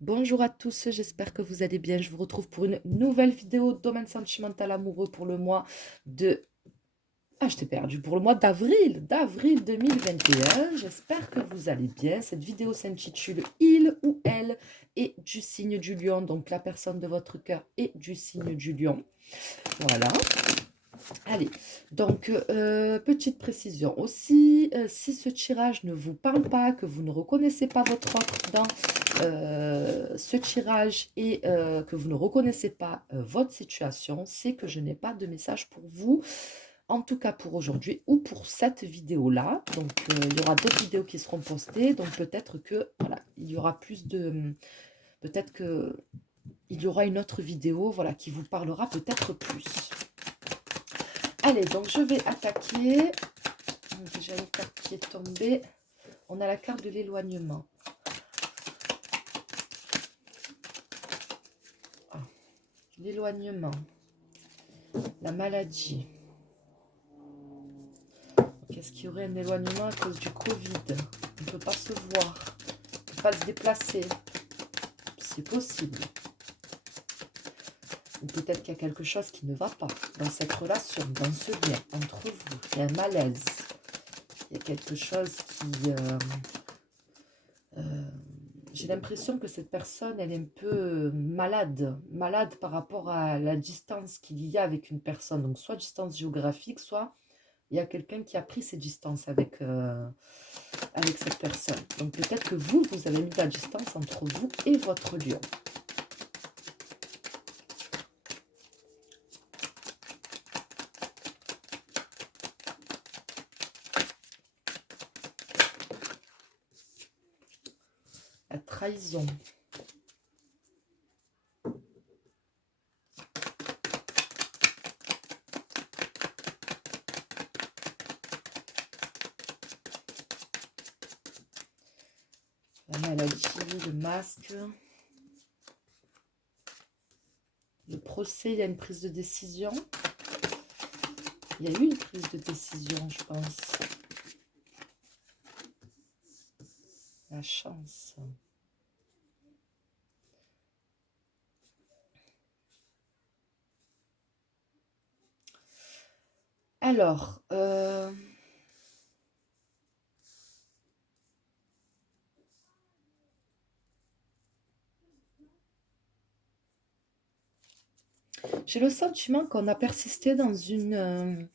Bonjour à tous, j'espère que vous allez bien. Je vous retrouve pour une nouvelle vidéo domaine sentimental amoureux pour le mois de... Ah, je t'ai perdu. Pour le mois d'avril 2021. J'espère que vous allez bien. Cette vidéo s'intitule Il ou elle est du signe du lion. Donc la personne de votre cœur est du signe du lion. Voilà. Allez, donc petite précision aussi, si ce tirage ne vous parle pas, que vous ne reconnaissez pas votre offre dans ce tirage et que vous ne reconnaissez pas votre situation, c'est que je n'ai pas de message pour vous, en tout cas pour aujourd'hui ou pour cette vidéo-là. Donc il y aura d'autres vidéos qui seront postées, donc peut-être que voilà, il y aura plus de... Peut-être que il y aura une autre vidéo voilà, qui vous parlera peut-être plus. Allez, donc je vais attaquer. Déjà une carte qui est tombée. On a la carte de l'éloignement. Ah, l'éloignement. La maladie. Qu'est-ce qu'il y aurait un éloignement à cause du Covid? On ne peut pas se voir. On ne peut pas se déplacer. C'est possible. Ou peut-être qu'il y a quelque chose qui ne va pas dans cette relation, dans ce lien entre vous. Il y a un malaise. Il y a quelque chose qui... j'ai l'impression que cette personne, elle est un peu malade par rapport à la distance qu'il y a avec une personne. Donc, soit distance géographique, soit il y a quelqu'un qui a pris ses distances avec cette personne. Donc, peut-être que vous avez mis la distance entre vous et votre lion. La trahison. La maladie, le masque. Le procès, il y a une prise de décision. Il y a eu une prise de décision, je pense. La chance. Alors, j'ai le sentiment qu'on a persisté dans une...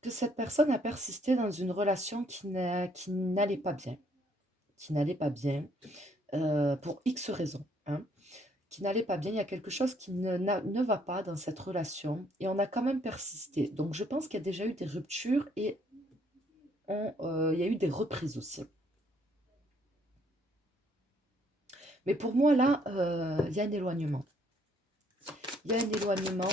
que cette personne a persisté dans une relation qui n'allait pas bien. Qui n'allait pas bien, pour X raisons. Hein, qui n'allait pas bien. Il y a quelque chose qui ne va pas dans cette relation. Et on a quand même persisté. Donc je pense qu'il y a déjà eu des ruptures et il y a eu des reprises aussi. Mais pour moi, là, il y a un éloignement. Il y a un éloignement.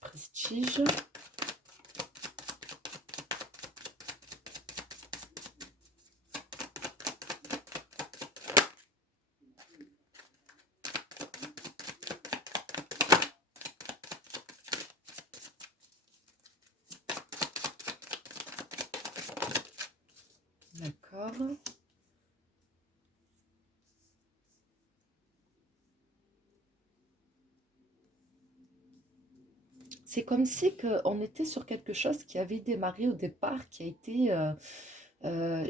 Prestige. D'accord. C'est comme si on était sur quelque chose qui avait démarré au départ, qui a été...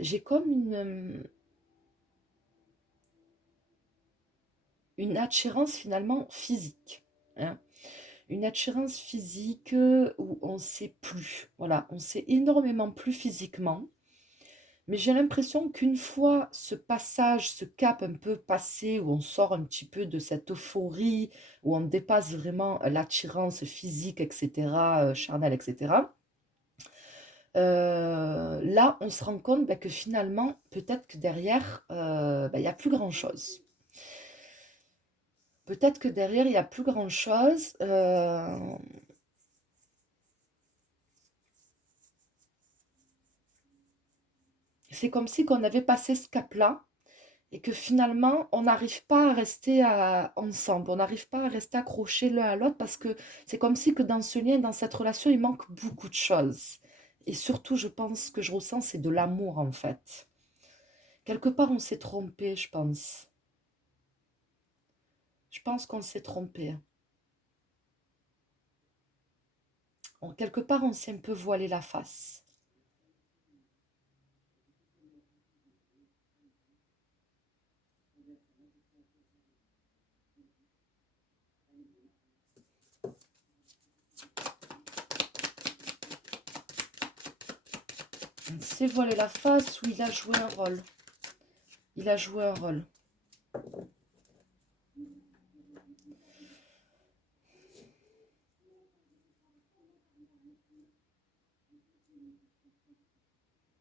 j'ai comme une attirance finalement physique. Hein. Une attirance physique où on ne sait plus. Voilà, on sait énormément plus physiquement. Mais j'ai l'impression qu'une fois ce passage, ce cap un peu passé, où on sort un petit peu de cette euphorie, où on dépasse vraiment l'attirance physique, etc., charnelle, etc., là, on se rend compte que finalement, peut-être que derrière, il n'y a plus grand-chose. Peut-être que derrière, il n'y a plus grand-chose. C'est comme si qu'on avait passé ce cap-là et que finalement, on n'arrive pas à rester ensemble. On n'arrive pas à rester accrochés l'un à l'autre parce que c'est comme si que dans ce lien, dans cette relation, il manque beaucoup de choses. Et surtout, je pense que je ressens, c'est de l'amour en fait. Quelque part, on s'est trompé, je pense. Je pense qu'on s'est trompé. Quelque part, on s'est un peu voilé la face. On s'est voilé la face où il a joué un rôle. Il a joué un rôle.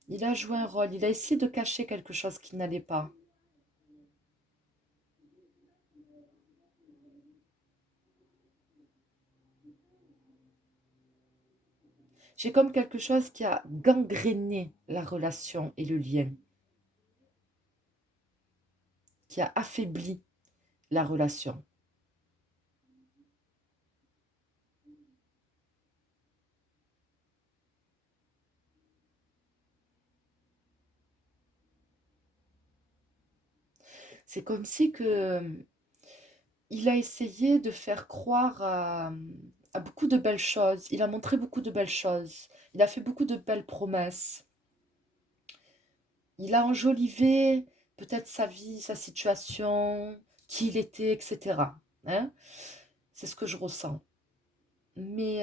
Il a joué un rôle. Il a essayé de cacher quelque chose qui n'allait pas. J'ai comme quelque chose qui a gangréné la relation et le lien, qui a affaibli la relation. C'est comme si que il a essayé de faire croire à beaucoup de belles choses. Il a montré beaucoup de belles choses. Il a fait beaucoup de belles promesses. Il a enjolivé peut-être sa vie, sa situation, qui il était, etc. Hein? C'est ce que je ressens. Mais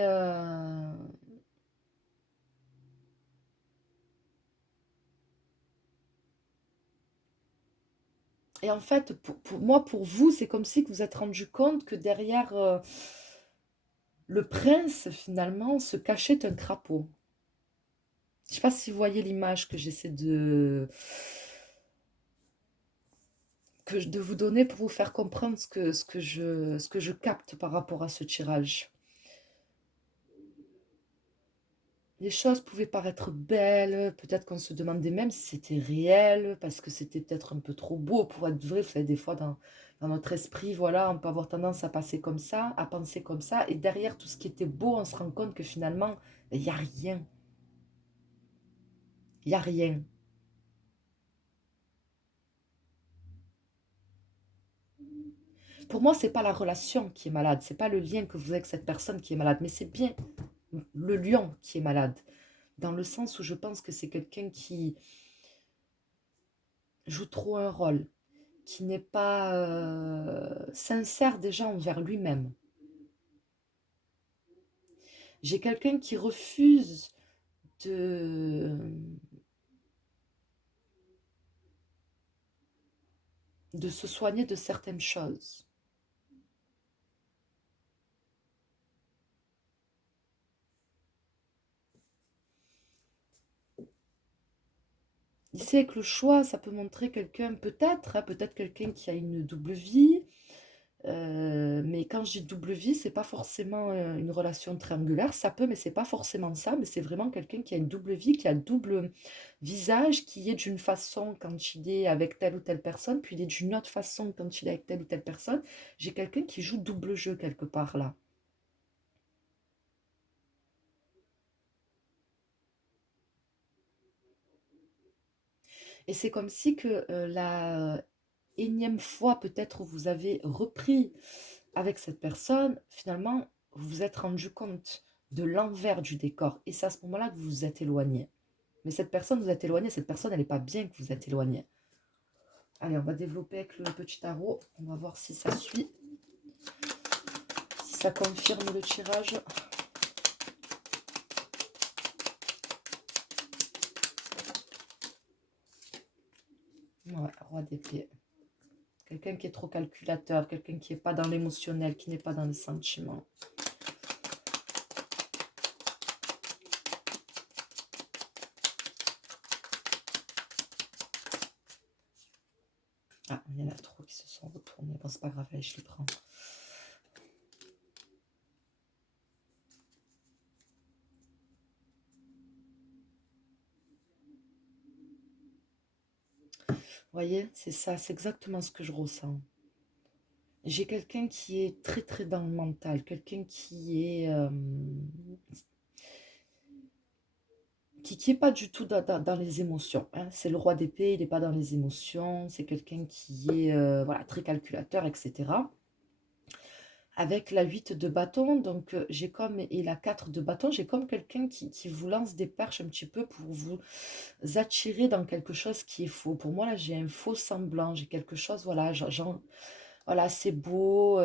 et en fait, pour moi, pour vous, c'est comme si que vous êtes rendu compte que derrière le prince, finalement, se cachait un crapaud. Je ne sais pas si vous voyez l'image que j'essaie de vous donner pour vous faire comprendre ce que je capte par rapport à ce tirage. Les choses pouvaient paraître belles, peut-être qu'on se demandait même si c'était réel, parce que c'était peut-être un peu trop beau pour être vrai. Vous savez, des fois, dans notre esprit, voilà, on peut avoir tendance à passer comme ça, à penser comme ça, et derrière tout ce qui était beau, on se rend compte que finalement, il n'y a rien. Il n'y a rien. Pour moi, c'est pas la relation qui est malade, c'est pas le lien que vous avez avec cette personne qui est malade, mais c'est bien le lion qui est malade. Dans le sens où je pense que c'est quelqu'un qui joue trop un rôle, qui n'est pas sincère déjà envers lui-même. J'ai quelqu'un qui refuse de, de se soigner de certaines choses. Il sait que le choix, ça peut montrer quelqu'un, peut-être, hein, peut-être quelqu'un qui a une double vie. Mais quand je dis double vie, c'est pas forcément une relation triangulaire. Ça peut, mais c'est pas forcément ça. Mais c'est vraiment quelqu'un qui a une double vie, qui a double visage, qui est d'une façon quand il est avec telle ou telle personne, puis il est d'une autre façon quand il est avec telle ou telle personne. J'ai quelqu'un qui joue double jeu quelque part là. Et c'est comme si que la énième fois peut-être où vous avez repris avec cette personne, finalement, vous vous êtes rendu compte de l'envers du décor. Et c'est à ce moment-là que vous vous êtes éloigné. Mais cette personne, vous êtes éloigné, cette personne, elle n'est pas bien que vous êtes éloigné. Allez, on va développer avec le petit tarot. On va voir si ça suit, si ça confirme le tirage. Ouais, roi d'épée. Quelqu'un qui est trop calculateur, quelqu'un qui n'est pas dans l'émotionnel, qui n'est pas dans les sentiments. Ah, il y en a trop qui se sont retournés. Bon, c'est pas grave, allez, je les prends. Vous voyez, c'est ça, c'est exactement ce que je ressens. J'ai quelqu'un qui est très très dans le mental, quelqu'un qui est pas du tout dans les émotions, hein. C'est le roi d'épée, il n'est pas dans les émotions. C'est quelqu'un qui est voilà, très calculateur, etc. Avec la 8 de bâton, donc j'ai comme, et la 4 de bâton, j'ai comme quelqu'un qui vous lance des perches un petit peu pour vous attirer dans quelque chose qui est faux. Pour moi, là, j'ai un faux semblant, j'ai quelque chose, voilà, voilà, c'est beau,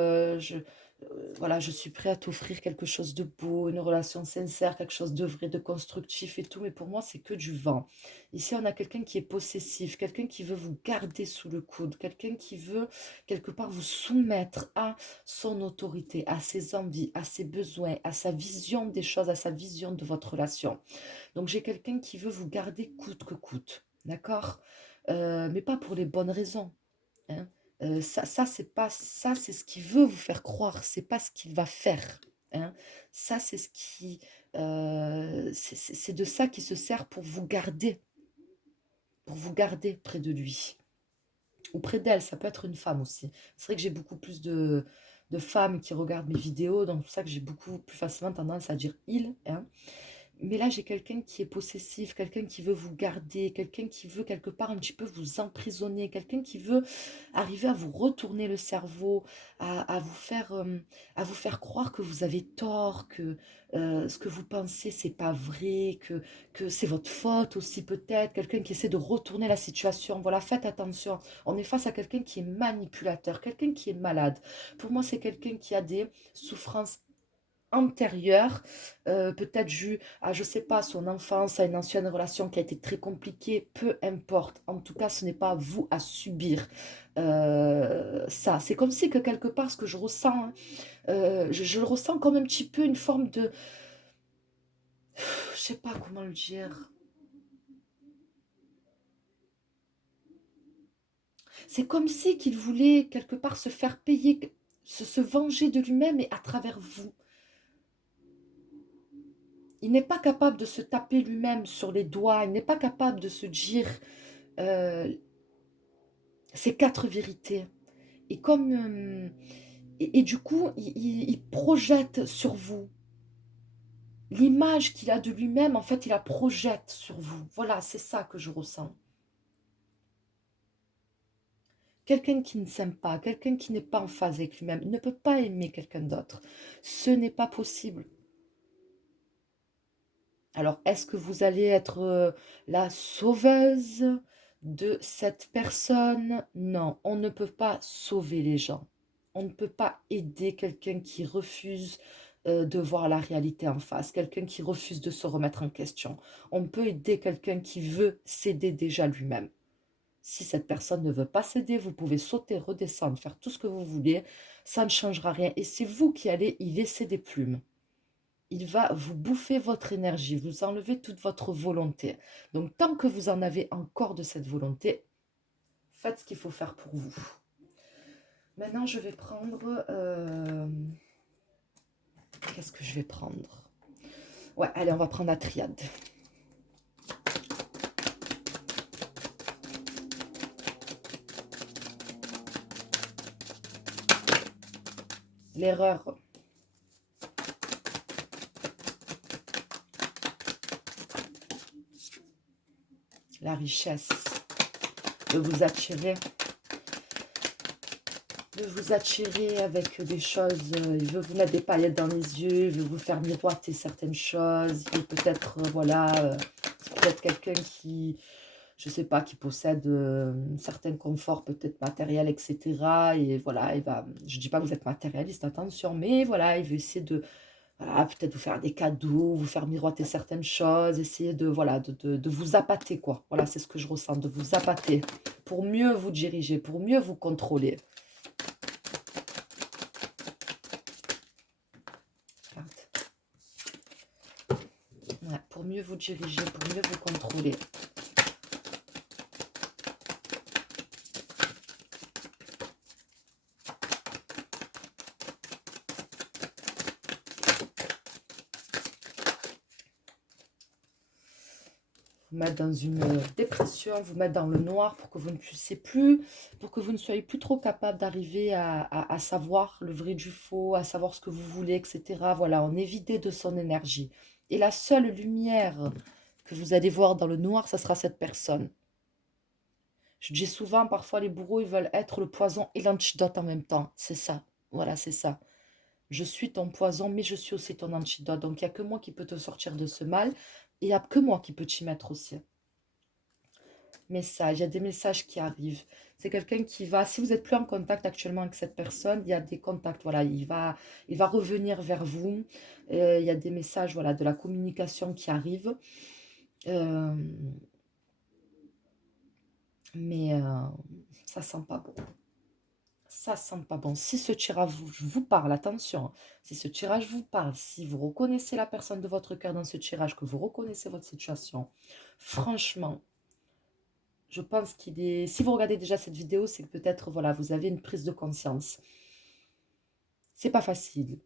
voilà, je suis prêt à t'offrir quelque chose de beau, une relation sincère, quelque chose de vrai, de constructif et tout, mais pour moi, c'est que du vent. Ici, on a quelqu'un qui est possessif, quelqu'un qui veut vous garder sous le coude, quelqu'un qui veut quelque part vous soumettre à son autorité, à ses envies, à ses besoins, à sa vision des choses, à sa vision de votre relation. Donc, j'ai quelqu'un qui veut vous garder coûte que coûte, d'accord? Mais pas pour les bonnes raisons, hein. C'est pas ça, c'est ce qu'il veut vous faire croire, c'est pas ce qu'il va faire, hein. Ça, c'est ce qui, c'est de ça qu'il se sert pour vous garder près de lui ou près d'elle. Ça peut être une femme aussi. C'est vrai que j'ai beaucoup plus de femmes qui regardent mes vidéos, donc c'est pour ça que j'ai beaucoup plus facilement tendance à dire il, hein. Mais là, j'ai quelqu'un qui est possessif, quelqu'un qui veut vous garder, quelqu'un qui veut quelque part un petit peu vous emprisonner, quelqu'un qui veut arriver à vous retourner le cerveau, à vous faire croire que vous avez tort, que ce que vous pensez, c'est pas vrai, que c'est votre faute aussi peut-être, quelqu'un qui essaie de retourner la situation. Voilà, faites attention. On est face à quelqu'un qui est manipulateur, quelqu'un qui est malade. Pour moi, c'est quelqu'un qui a des souffrances antérieure, peut-être dû à, je sais pas, son enfance, à une ancienne relation qui a été très compliquée, peu importe. En tout cas, ce n'est pas à vous à subir ça. C'est comme si que quelque part, ce que je ressens, hein, je le ressens comme un petit peu une forme de, je sais pas comment le dire. C'est comme si qu'il voulait quelque part se faire payer, se venger de lui-même et à travers vous. Il n'est pas capable de se taper lui-même sur les doigts, il n'est pas capable de se dire euh, ces quatre vérités. Et comme et du coup, il projette sur vous l'image qu'il a de lui-même. En fait, il la projette sur vous. Voilà, c'est ça que je ressens. Quelqu'un qui ne s'aime pas, quelqu'un qui n'est pas en phase avec lui-même, ne peut pas aimer quelqu'un d'autre. Ce n'est pas possible. Alors, est-ce que vous allez être la sauveuse de cette personne? Non, on ne peut pas sauver les gens. On ne peut pas aider quelqu'un qui refuse de voir la réalité en face, quelqu'un qui refuse de se remettre en question. On peut aider quelqu'un qui veut s'aider déjà lui-même. Si cette personne ne veut pas s'aider, vous pouvez sauter, redescendre, faire tout ce que vous voulez. Ça ne changera rien. Et c'est vous qui allez y laisser des plumes. Il va vous bouffer votre énergie, vous enlever toute votre volonté. Donc, tant que vous en avez encore de cette volonté, faites ce qu'il faut faire pour vous. Maintenant, je vais prendre... qu'est-ce que je vais prendre? Ouais, allez, on va prendre la triade. L'erreur. La richesse. De vous attirer. De vous attirer avec des choses. Il veut vous mettre des paillettes dans les yeux. Il veut vous faire miroiter certaines choses. Il veut peut-être, voilà, c'est peut-être quelqu'un qui, je sais pas, qui possède un certain confort, peut-être matériel, etc. Et voilà, il va, je dis pas que vous êtes matérialiste, attention, mais voilà, il veut essayer de, voilà, peut-être vous faire des cadeaux, vous faire miroiter certaines choses, essayer de, voilà, de vous appâter, quoi. Voilà, c'est ce que je ressens, de vous appâter, pour mieux vous diriger, pour mieux vous contrôler. Ouais, pour mieux vous diriger, pour mieux vous contrôler. Vous mettre dans une dépression, vous mettre dans le noir pour que vous ne puissiez plus, pour que vous ne soyez plus trop capable d'arriver à savoir le vrai du faux, à savoir ce que vous voulez, etc. Voilà, on est vidé de son énergie. Et la seule lumière que vous allez voir dans le noir, ça sera cette personne. Je dis souvent, parfois les bourreaux, ils veulent être le poison et l'antidote en même temps. C'est ça. Voilà, c'est ça. Je suis ton poison, mais je suis aussi ton antidote. Donc, il n'y a que moi qui peux te sortir de ce mal. Et il n'y a que moi qui peux t'y mettre aussi. Message, il y a des messages qui arrivent. C'est quelqu'un qui va, si vous n'êtes plus en contact actuellement avec cette personne, il y a des contacts, voilà, il va revenir vers vous. Il y a des messages, voilà, de la communication qui arrivent. Euh, mais ça sent pas bon. Ça sent pas bon. Si ce tirage vous parle, attention, si ce tirage vous parle, si vous reconnaissez la personne de votre cœur dans ce tirage, que vous reconnaissez votre situation, franchement, je pense qu'il est... Si vous regardez déjà cette vidéo, c'est que peut-être, voilà, vous avez une prise de conscience. C'est pas facile,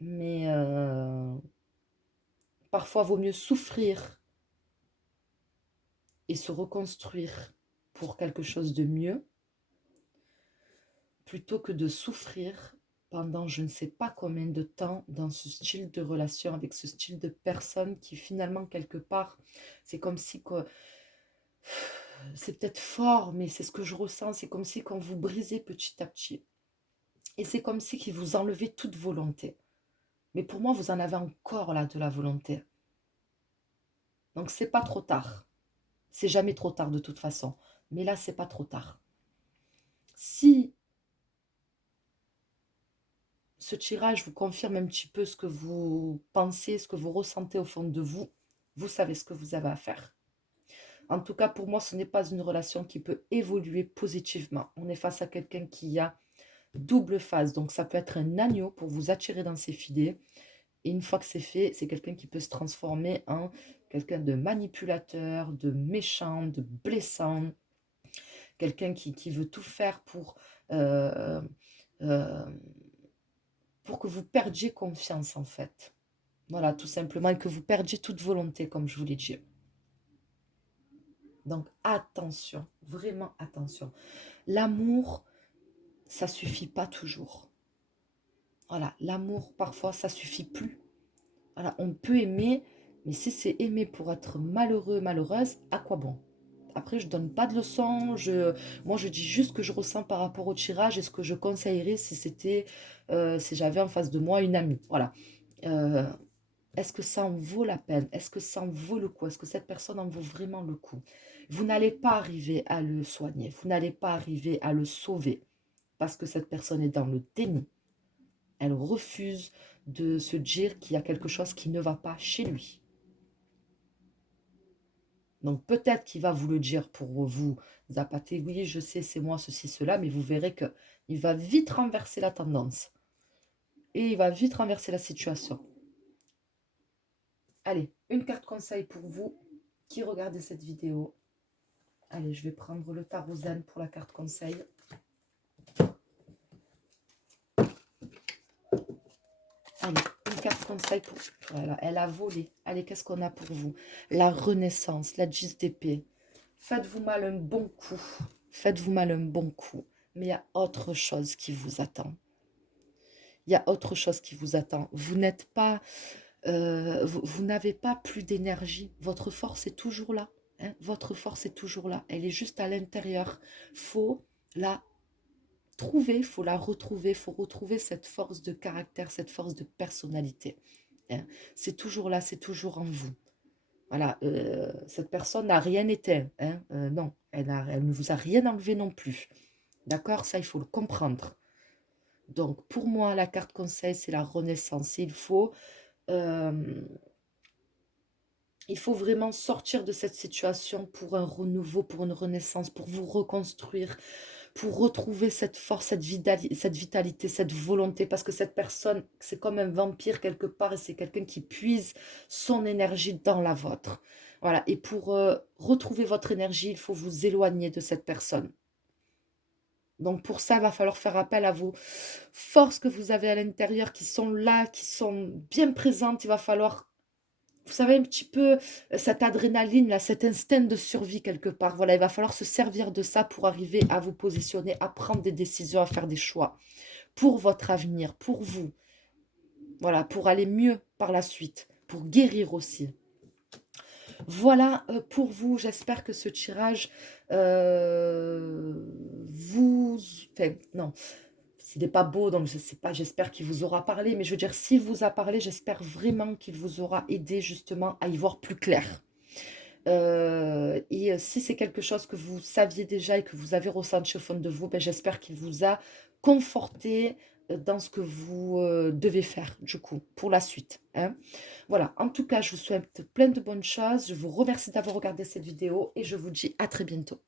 mais parfois, vaut mieux souffrir et se reconstruire pour quelque chose de mieux, plutôt que de souffrir pendant je ne sais pas combien de temps dans ce style de relation, avec ce style de personne qui finalement, quelque part, c'est comme si... C'est peut-être fort, mais c'est ce que je ressens. C'est comme si qu'on vous brisait petit à petit. Et c'est comme si qu'il vous enlevait toute volonté. Mais pour moi, vous en avez encore là de la volonté. Donc, c'est pas trop tard. C'est jamais trop tard de toute façon. Mais là, c'est pas trop tard. Si ce tirage vous confirme un petit peu ce que vous pensez, ce que vous ressentez au fond de vous, vous savez ce que vous avez à faire. En tout cas, pour moi, ce n'est pas une relation qui peut évoluer positivement. On est face à quelqu'un qui a double phase. Donc, ça peut être un agneau pour vous attirer dans ses filets. Et une fois que c'est fait, c'est quelqu'un qui peut se transformer en quelqu'un de manipulateur, de méchant, de blessant. Quelqu'un qui veut tout faire euh, euh, pour que vous perdiez confiance, en fait. Voilà, tout simplement, et que vous perdiez toute volonté, comme je vous l'ai dit. Donc, attention, vraiment attention. L'amour, ça suffit pas toujours. Voilà, l'amour, parfois, ça suffit plus. Voilà, on peut aimer, mais si c'est aimer pour être malheureux, malheureuse, à quoi bon? Après, je donne pas de leçons. Moi, je dis juste ce que je ressens par rapport au tirage et ce que je conseillerais si c'était, si j'avais en face de moi une amie. Voilà. Euh, Est-ce que ça en vaut la peine? Est-ce que ça en vaut le coup? Est-ce que cette personne en vaut vraiment le coup? Vous n'allez pas arriver à le soigner. Vous n'allez pas arriver à le sauver parce que cette personne est dans le déni. Elle refuse de se dire qu'il y a quelque chose qui ne va pas chez lui. Donc peut-être qu'il va vous le dire pour vous appâter. Oui, je sais, c'est moi, ceci, cela, mais vous verrez qu'il va vite renverser la tendance. Et il va vite renverser la situation. Allez, une carte conseil pour vous qui regardez cette vidéo. Allez, je vais prendre le tarot zen pour la carte conseil. Allez, une carte conseil pour... Voilà, elle a volé. Allez, qu'est-ce qu'on a pour vous? La renaissance, la 10 d'épée. Faites-vous mal un bon coup. Faites-vous mal un bon coup. Mais il y a autre chose qui vous attend. Il y a autre chose qui vous attend. Vous n'êtes pas... vous n'avez pas plus d'énergie. Votre force est toujours là. Hein. Votre force est toujours là. Elle est juste à l'intérieur. Faut la trouver, il faut la retrouver, il faut retrouver cette force de caractère, cette force de personnalité. Hein. C'est toujours là, c'est toujours en vous. Voilà, cette personne n'a rien éteint. Hein. Non, elle ne vous a rien enlevé non plus. D'accord? Ça, il faut le comprendre. Donc, pour moi, la carte conseil, c'est la renaissance. Euh, il faut vraiment sortir de cette situation pour un renouveau, pour une renaissance, pour vous reconstruire, pour retrouver cette force, cette vitalité, cette volonté, parce que cette personne, c'est comme un vampire quelque part, et c'est quelqu'un qui puise son énergie dans la vôtre. Voilà, et pour retrouver votre énergie, il faut vous éloigner de cette personne. Donc pour ça, il va falloir faire appel à vos forces que vous avez à l'intérieur, qui sont là, qui sont bien présentes. Il va falloir, vous savez, un petit peu cette adrénaline, là, cet instinct de survie quelque part. Voilà, il va falloir se servir de ça pour arriver à vous positionner, à prendre des décisions, à faire des choix pour votre avenir, pour vous. Voilà, pour aller mieux par la suite, pour guérir aussi. Voilà pour vous. J'espère que ce tirage vous... Enfin, non, s'il n'est pas beau, donc je sais pas, j'espère qu'il vous aura parlé. Mais je veux dire, s'il vous a parlé, j'espère vraiment qu'il vous aura aidé justement à y voir plus clair. Si c'est quelque chose que vous saviez déjà et que vous avez ressenti au fond de vous, ben, j'espère qu'il vous a conforté dans ce que vous devez faire, du coup, pour la suite, hein. Voilà, en tout cas, je vous souhaite plein de bonnes choses. Je vous remercie d'avoir regardé cette vidéo et je vous dis à très bientôt.